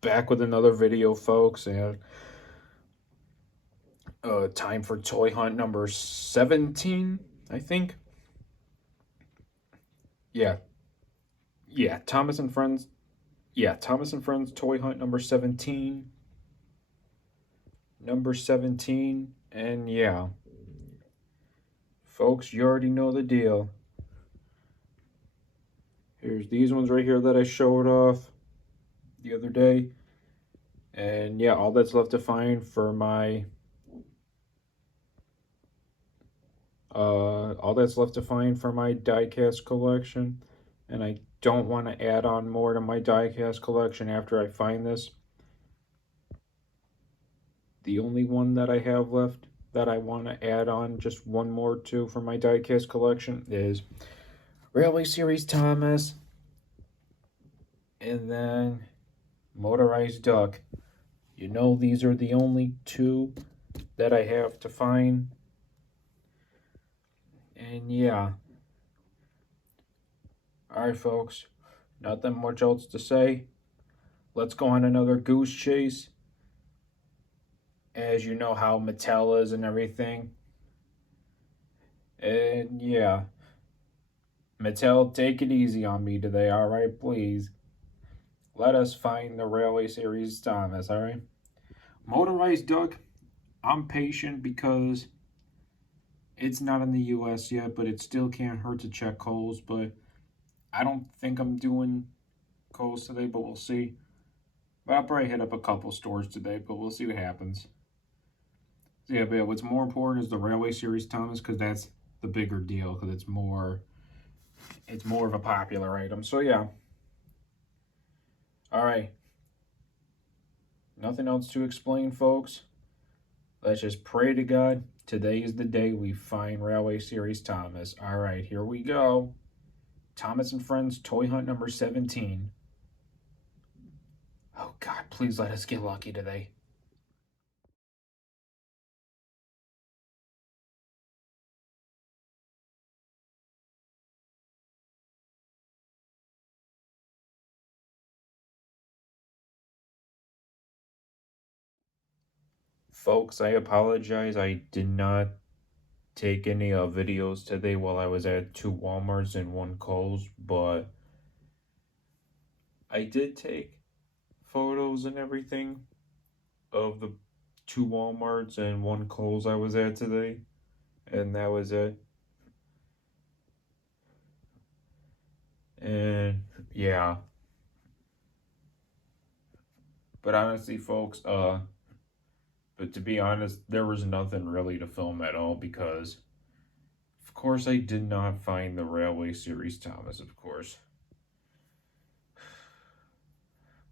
back with another video, folks, and time for toy hunt number 17, I think. Yeah, yeah, Thomas and Friends. Yeah, Thomas and Friends toy hunt number 17. Number 17. And yeah, folks, you already know the deal. Here's these ones right here that I showed off the other day. And yeah, all that's left to find for my all that's left to find for my diecast collection, and I don't want to add on more to my diecast collection after I find this. The only one that I have left that I want to add on just one more to for my diecast collection is Railway Series Thomas, and then Motorized Duck. You know, these are the only two that I have to find. And yeah, alright, folks, nothing much else to say. Let's go on another goose chase. As you know how Mattel is and everything. And yeah, Mattel, take it easy on me today, alright? Please. Let us find the Railway Series Thomas, alright? Motorized Duck, I'm patient because it's not in the US yet, but it still can't hurt to check Kohl's. But I don't think I'm doing Kohl's today, but we'll see. But I'll probably hit up a couple stores today, but we'll see what happens. So yeah, but yeah, what's more important is the Railway Series Thomas because that's the bigger deal because it's more of a popular item. So yeah. All right. Nothing else to explain, folks. Let's just pray to God. Today is the day we find Railway Series Thomas. All right, here we go. Thomas and Friends Toy Hunt number 17. Oh God, please let us get lucky today. Folks, I apologize. I did not take any videos today while I was at two Walmarts and one Kohl's, but I did take photos and everything of the two Walmarts and one Kohl's I was at today, and that was it. And yeah, but honestly, folks, but to be honest, there was nothing really to film at all because, of course, I did not find the Railway Series Thomas. Of course,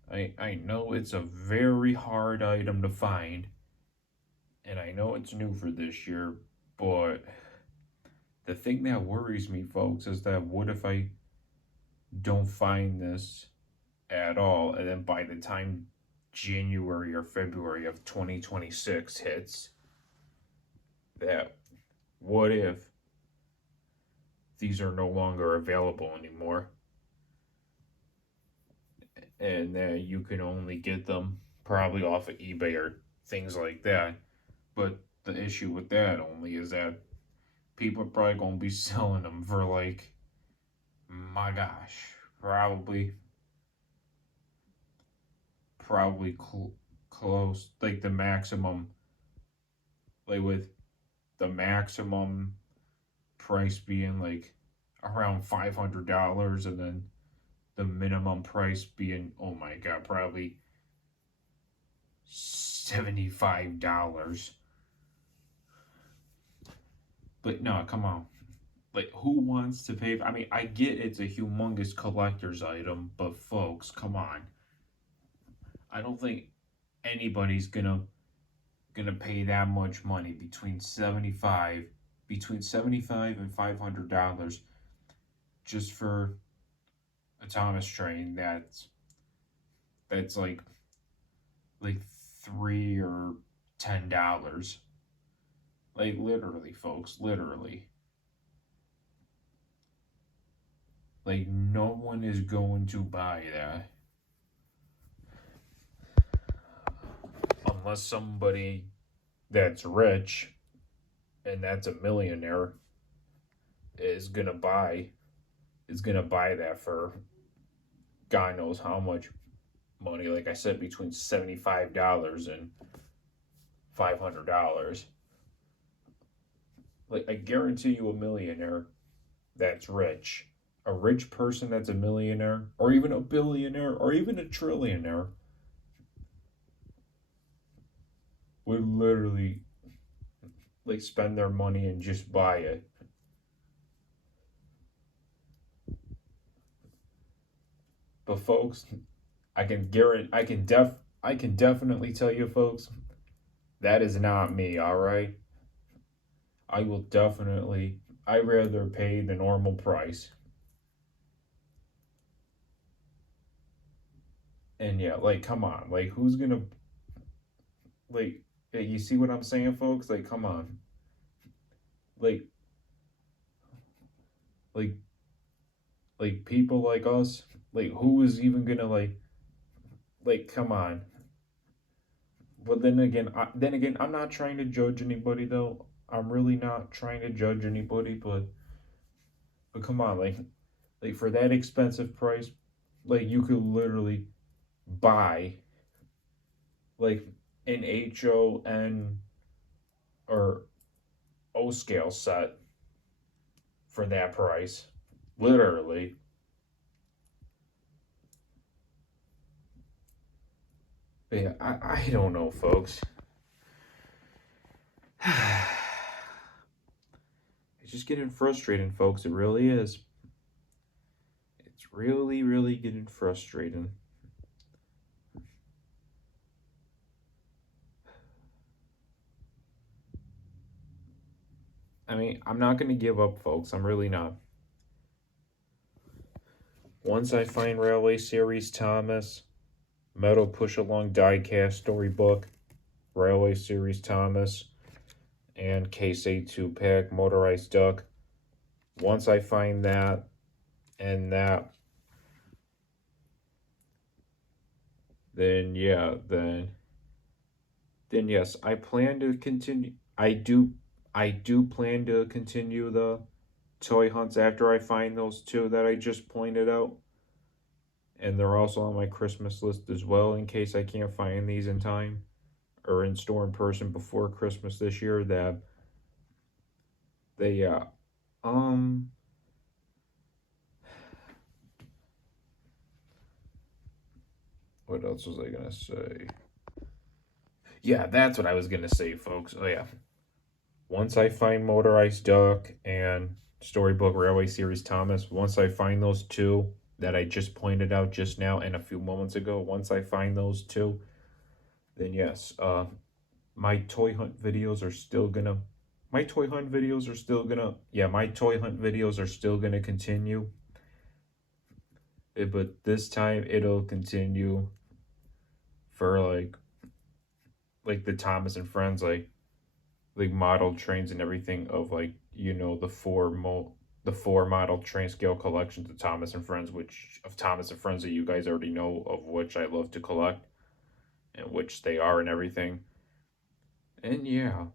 I know it's a very hard item to find, and I know it's new for this year, but the thing that worries me, folks, is that what if I don't find this at all, and then by the time January or February of 2026 hits, that what if these are no longer available anymore and that you can only get them probably off of eBay or things like that. But the issue with that only is that people are probably going to be selling them for like, my gosh, probably probably close, like the maximum, like with the maximum price being like around $500, and then the minimum price being, oh my god, probably $75. But no, come on. Like, who wants to pay? I mean, I get it's a humongous collector's item, but folks, come on. I don't think anybody's gonna pay that much money between 75 and $500 just for a Thomas train that's like $3 or $10. Like literally, folks, literally. Like no one is going to buy that. unless somebody that's rich and that's a millionaire is gonna buy that for God knows how much money. Like I said, between $75 and $500. Like I guarantee you, a millionaire that's rich, a rich person that's a millionaire, or even a billionaire, or even a trillionaire, would literally like spend their money and just buy it. But folks, I can definitely tell you, folks, that is not me. All right, I will definitely. I rather pay the normal price. And yeah, like, come on, like, who's gonna like? You see what I'm saying, folks? Like, come on, like, like, people like us, like, who is even gonna come on. But then again, I'm not trying to judge anybody though. I'm really not trying to judge anybody, but come on, like for that expensive price, like you could literally buy like an HON or O scale set for that price, literally. But yeah, I don't know, folks. It's just getting frustrating, folks. It really is. It's really, really getting frustrating. I mean, I'm not going to give up, folks. I'm really not. Once I find Railway Series Thomas, Metal Push Along Diecast Storybook, Railway Series Thomas, and Case A 2-pack Motorized Duck. Once I find that, and that, then yeah, then yes, I plan to continue. I do plan to continue the toy hunts after I find those two that I just pointed out. And they're also on my Christmas list as well in case I can't find these in time or in store in person before Christmas this year. That they what else was I gonna say? Yeah, that's what I was gonna say, folks. Oh yeah. Once I find Motorized Duck and Storybook Railway Series Thomas, once I find those two that I just pointed out just now and a few moments ago, once I find those two, then yes, my toy hunt videos are still gonna my toy hunt videos are still gonna yeah, my toy hunt videos are still gonna continue. But this time it'll continue for the Thomas and Friends model trains and everything of the four model train scale collections of Thomas and Friends, that you guys already know of, which I love to collect and which they are and everything. And yeah.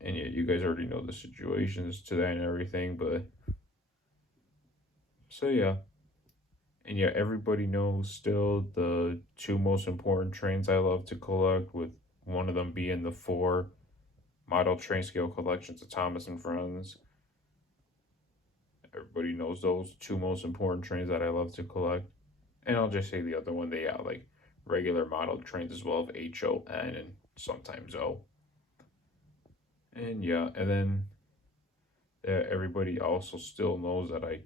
And yeah, you guys already know the situations to that and everything, but so yeah. And yeah, everybody knows still the two most important trains I love to collect, with one of them being the four model train scale collections of Thomas and Friends. Everybody knows those two most important trains that I love to collect. And I'll just say the other one, they are like regular model trains as well, of HON and sometimes O. And yeah, and then everybody also still knows that I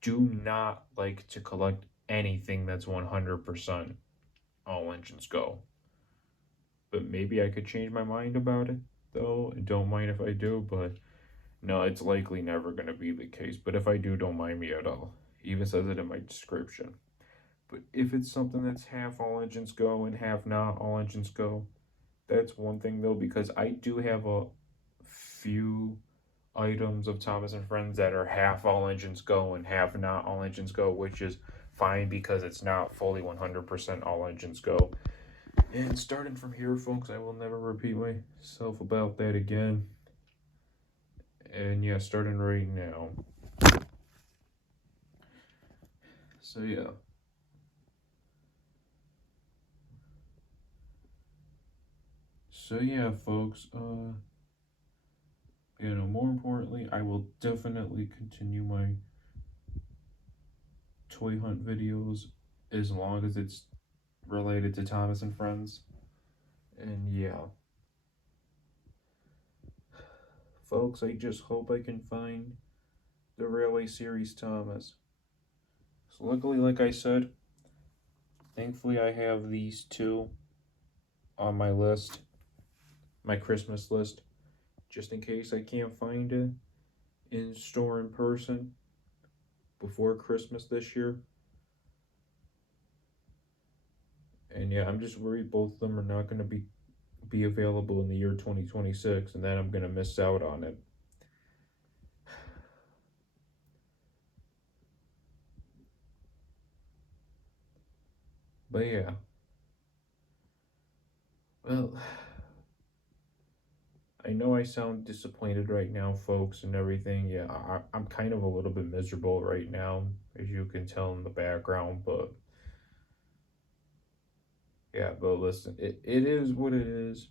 do not like to collect anything that's 100% all engines go. But maybe I could change my mind about it, though. Don't mind if I do, but no, it's likely never going to be the case. But if I do, don't mind me at all. Even says it in my description. But if it's something that's half all engines go and half not all engines go, that's one thing though, because I do have a few items of Thomas and Friends that are half all engines go and half not all engines go, which is find because it's not fully 100% all engines go. And starting from here, folks, I will never repeat myself about that again. And yeah, starting right now. So yeah. So yeah, folks, more importantly, I will definitely continue my toy hunt videos as long as it's related to Thomas and Friends. And yeah, folks, I just hope I can find the Railway Series Thomas. So luckily, like I said, thankfully I have these two on my list, my Christmas list, just in case I can't find it in store in person before Christmas this year. And yeah, I'm just worried both of them are not going to be available in the year 2026, and then I'm going to miss out on it. But yeah. Well, I know I sound disappointed right now, folks, and everything. Yeah, I'm kind of a little bit miserable right now, as you can tell in the background. But yeah, but listen, it is what it is.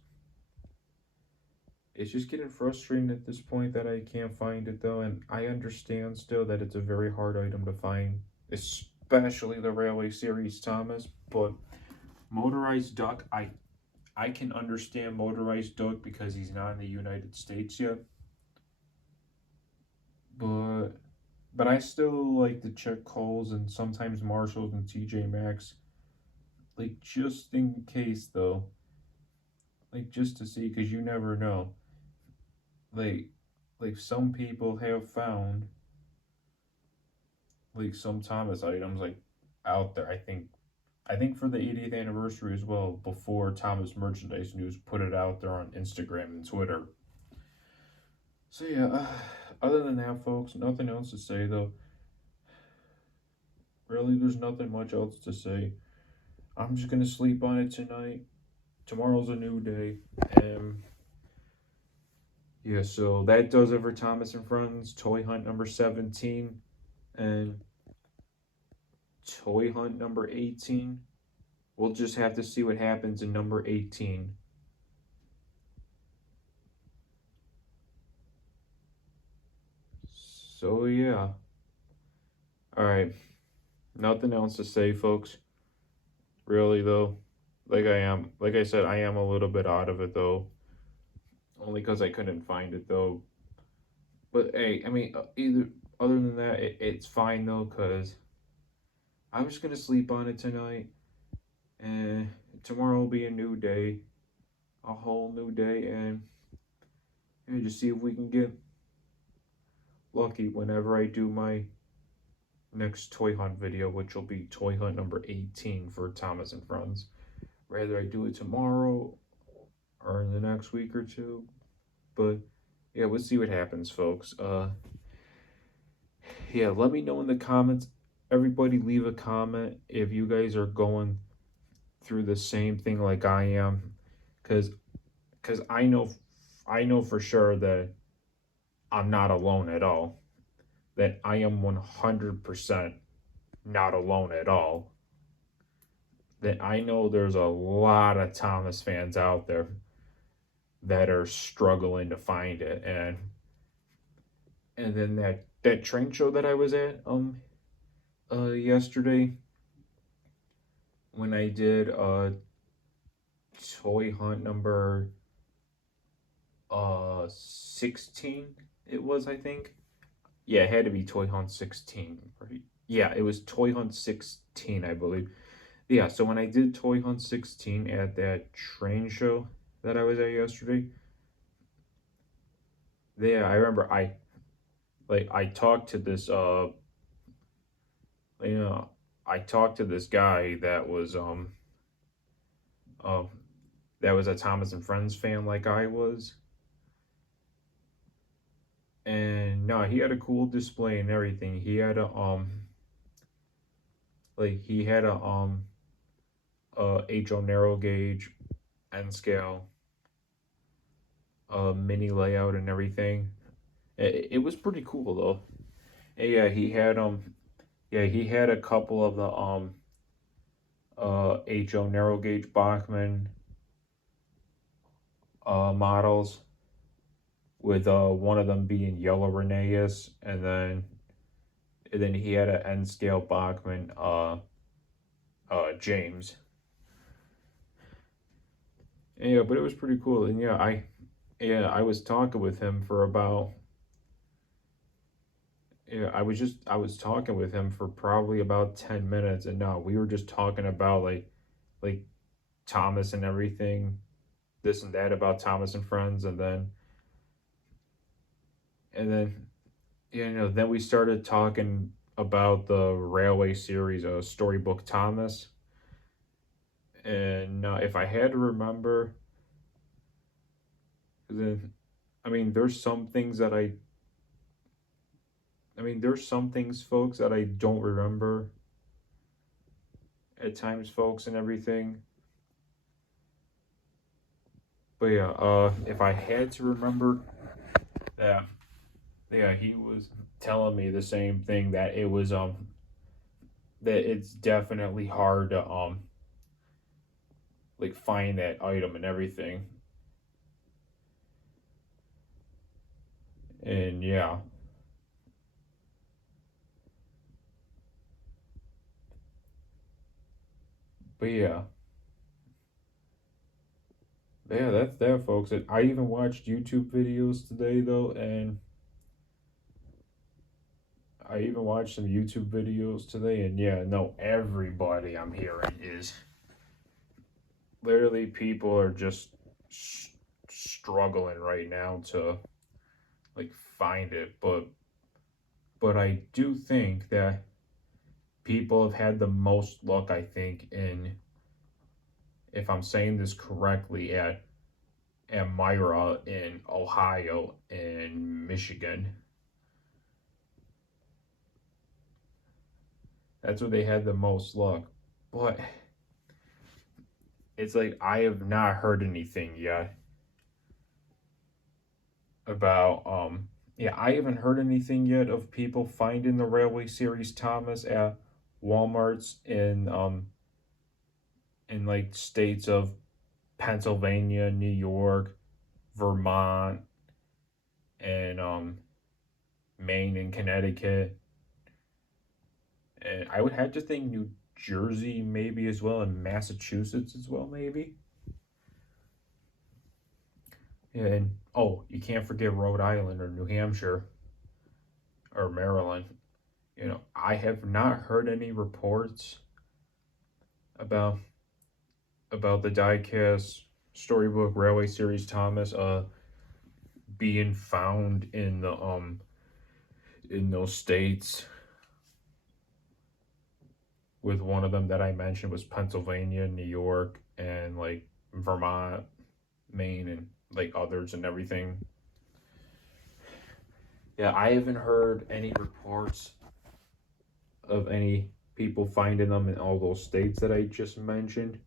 It's just getting frustrating at this point that I can't find it, though. And I understand still that it's a very hard item to find, especially the Railway Series Thomas. But Motorized Duck, I can understand Motorized Duck because he's not in the United States yet. But I still like to check Kohl's and sometimes Marshalls and TJ Maxx, like just in case though, like just to see, because you never know. Like some people have found like some Thomas items like out there. I think for the 80th anniversary as well, before Thomas Merchandise News put it out there on Instagram and Twitter. So yeah, other than that, folks, nothing else to say though. Really, there's nothing much else to say. I'm just gonna sleep on it tonight. Tomorrow's a new day, and yeah, so that does it for Thomas and Friends Toy Hunt number 17 and Toy Hunt number 18. We'll just have to see what happens in number 18. So yeah. All right. Nothing else to say, folks. Really though, like I said, I am a little bit out of it though. Only because I couldn't find it though. But hey, I mean, either other than that, it's fine though, cause I'm just gonna sleep on it tonight, and tomorrow will be a new day, a whole new day, and just see if we can get lucky whenever I do my next toy hunt video, which will be toy hunt number 18 for Thomas and Friends. Whether I do it tomorrow or in the next week or two, but yeah, we'll see what happens, folks. Yeah, let me know in the comments. Everybody, leave a comment if you guys are going through the same thing like I am, because I know for sure that I'm not alone at all. That I am 100% not alone at all. That I know there's a lot of Thomas fans out there that are struggling to find it, and then that train show that I was at yesterday when I did toy hunt number 16, it was, I think. Yeah, it had to be Toy Hunt 16, right? Yeah, it was Toy Hunt 16, I believe. Yeah, so when I did Toy Hunt 16 at that train show that I was at yesterday, yeah, I remember I talked to this you know I talked to this guy uh that was a Thomas and Friends fan like I was. And no, he had a cool display and everything. He had a Like he had a HO narrow gauge, N scale, mini layout and everything. It was pretty cool though. And yeah, he had a couple of the HO narrow gauge Bachmann models, with one of them being yellow Rheneas, and then he had an N scale Bachmann James. And yeah, but it was pretty cool. And yeah, I was talking with him for about yeah, I was talking with him for probably about 10 minutes, and no, we were just talking about like Thomas and everything, this and that about Thomas and Friends, and then then we started talking about the Railway series, Storybook Thomas. And if I had to remember, then I mean, there's some things, folks, that I don't remember at times, folks, and everything. But yeah, if I had to remember, yeah, yeah, he was telling me the same thing, that that it's definitely hard to like find that item and everything. And but yeah, that's that, folks. And I even watched YouTube videos today though, and I even watched some YouTube videos today, and yeah, no, everybody I'm hearing is literally, people are just struggling right now to like find it, but I do think that people have had the most luck, I think, in, if I'm saying this correctly, at Myra in Ohio and Michigan. That's where they had the most luck. But it's like I have not heard anything yet about yeah, I haven't heard anything yet of people finding the Railway Series Thomas at Walmarts in like states of Pennsylvania, New York, Vermont, and Maine and Connecticut. And I would have to think New Jersey maybe as well, and Massachusetts as well, maybe. Yeah, and oh, you can't forget Rhode Island or New Hampshire or Maryland. I have not heard any reports about the diecast Storybook Railway Series Thomas being found in those states. With one of them that I mentioned was Pennsylvania, New York, and like Vermont, Maine, and like others and everything. Yeah, I haven't heard any reports of any people finding them in all those states that I just mentioned.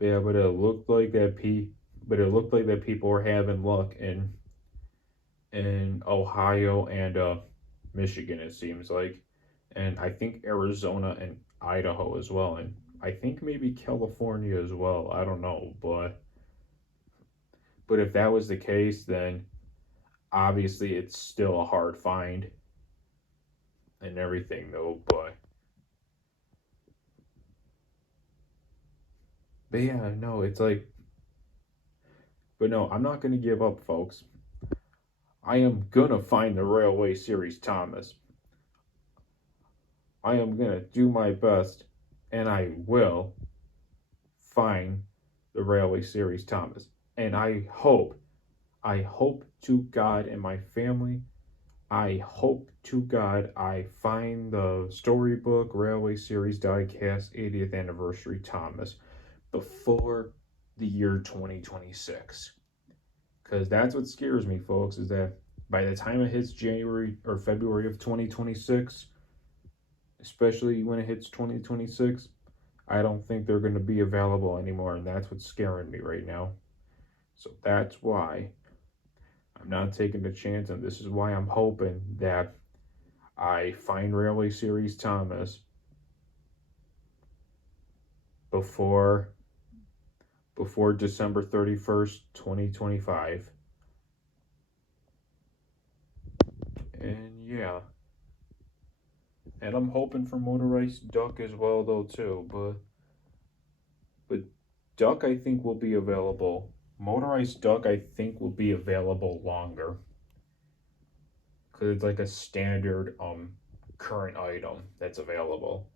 Yeah, but it looked like that people were having luck in Ohio and Michigan, it seems like, and I think Arizona and Idaho as well, and I think maybe California as well. I don't know, but if that was the case, then obviously it's still a hard find and everything, though. But yeah, no, it's like, but no, I'm not gonna give up, folks. I am gonna find the Railway Series Thomas. I am gonna do my best, and I will find the Railway Series Thomas. And I hope to God and my family, I hope to God I find the Storybook Railway Series Diecast 80th Anniversary Thomas before the year 2026. Because that's what scares me, folks, is that by the time it hits January or February of 2026, especially when it hits 2026. I don't think they're going to be available anymore, and that's what's scaring me right now. So that's why I'm not taking the chance, and this is why I'm hoping that I find Railway Series Thomas before December 31st, 2025. And yeah. And I'm hoping for Motorized Duck as well though too, but Duck I think will be available. Motorized Duck I think will be available longer. Cause it's like a standard current item that's available.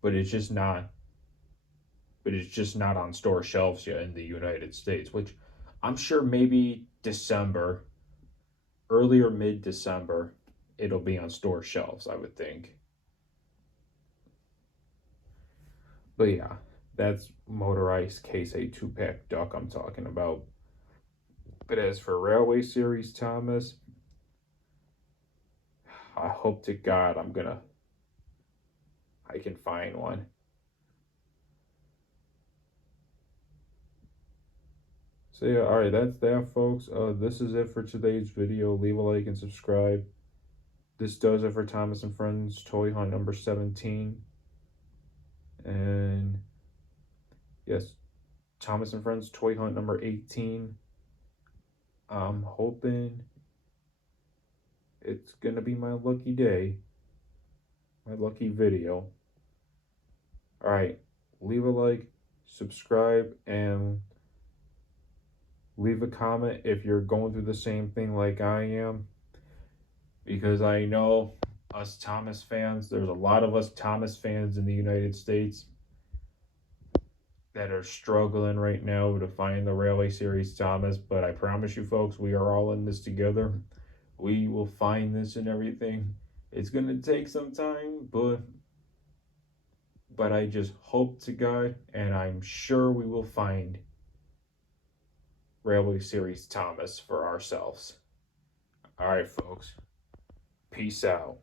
But it's just not on store shelves yet in the United States, which I'm sure maybe December, early or mid December, it'll be on store shelves, I would think. But yeah, that's Motorized Case A 2-pack Duck I'm talking about. But as for Railway Series Thomas, I hope to God I can find one. So yeah, all right, that's that, folks. This is it for today's video. Leave a like and subscribe. This does it for Thomas and Friends Toy Hunt number 17. And yes, Thomas and Friends Toy Hunt number 18. I'm hoping it's gonna be my lucky day, my lucky video. All right, leave a like, subscribe, and leave a comment if you're going through the same thing like I am, because I know us Thomas fans, there's a lot of us Thomas fans in the United States that are struggling right now to find the Railway Series Thomas, but I promise you folks, we are all in this together. We will find this and everything. It's going to take some time, but I just hope to God, and I'm sure we will find Railway Series Thomas for ourselves. All right, folks. Peace out.